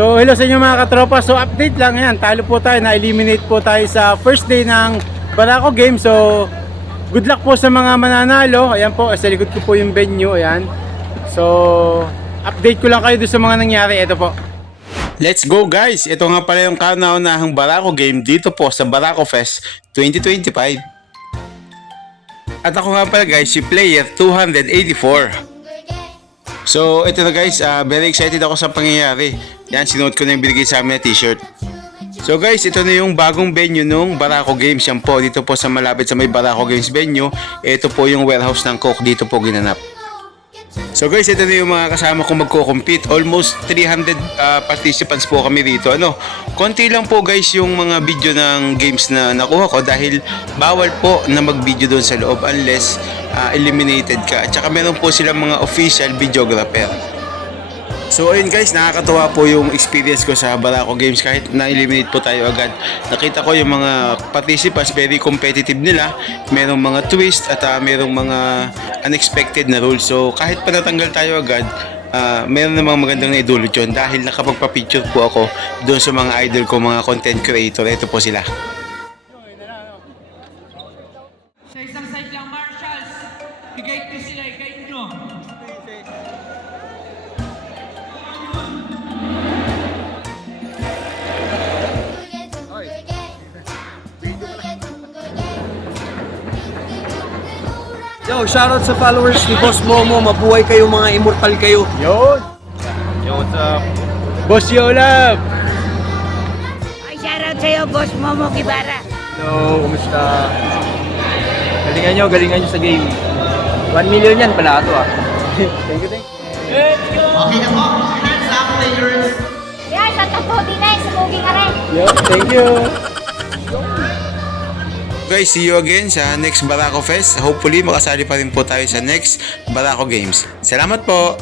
So hello sa inyo mga katropa. So update lang yan. Talo po tayo, na-eliminate po tayo sa first day ng Barako game. So good luck po sa mga mananalo. Ayan po, sa likod ko po yung venue. Ayan. So update ko lang kayo doon sa mga nangyari. Ito po. Let's go guys! Ito nga pala yung kauna-unahang Barako game dito po sa Barako Fest 2025. At ako nga pala guys, si player 284. So ito na guys, very excited ako sa pangyayari. Yan, sinuot ko na yung binigay sa amin na t-shirt. So guys, ito na yung bagong venue nung Barako Games. Yan po, dito po sa malapit sa may Barako Games venue. Ito po yung warehouse ng Coke, dito po ginanap. So guys, ito na yung mga kasama kong magko-compete. Almost 300 participants po kami dito. Konti lang po guys yung mga video ng games na nakuha ko dahil bawal po na mag-video doon sa loob unless eliminated ka. At saka meron po silang mga official videographer. So ayun guys, nakakatuwa po yung experience ko sa Barako Games kahit na-eliminate po tayo agad. Nakita ko yung mga participants, very competitive nila. Merong mga twist at merong mga unexpected na rules. So kahit pa natanggal tayo agad, meron namang magandang naidulot yun dahil nakapagpa-picture po ako doon sa mga idol ko, mga content creator. Ito po sila. Sa isang side lang, Marshals. Bigay ko sila, ikay nyo. Yo, shoutout sa followers ni Boss Momo. Mabuhay kayo, mga immortal kayo. Yun! Yo, what's up? Boss Yolab! Ay, shoutout sa'yo, Boss Momo Kibara. Hello, kumusta? Galingan nyo sa game. 1 million yan pala ito ah. Thank you. Okay na po. Hands up, players. Yan, sa tatodi na sa Mugi ka rin. Yo, thank you! Guys, see you again sa next Barako Fest. Hopefully makasali pa rin po tayo sa next Barako Games. Salamat po!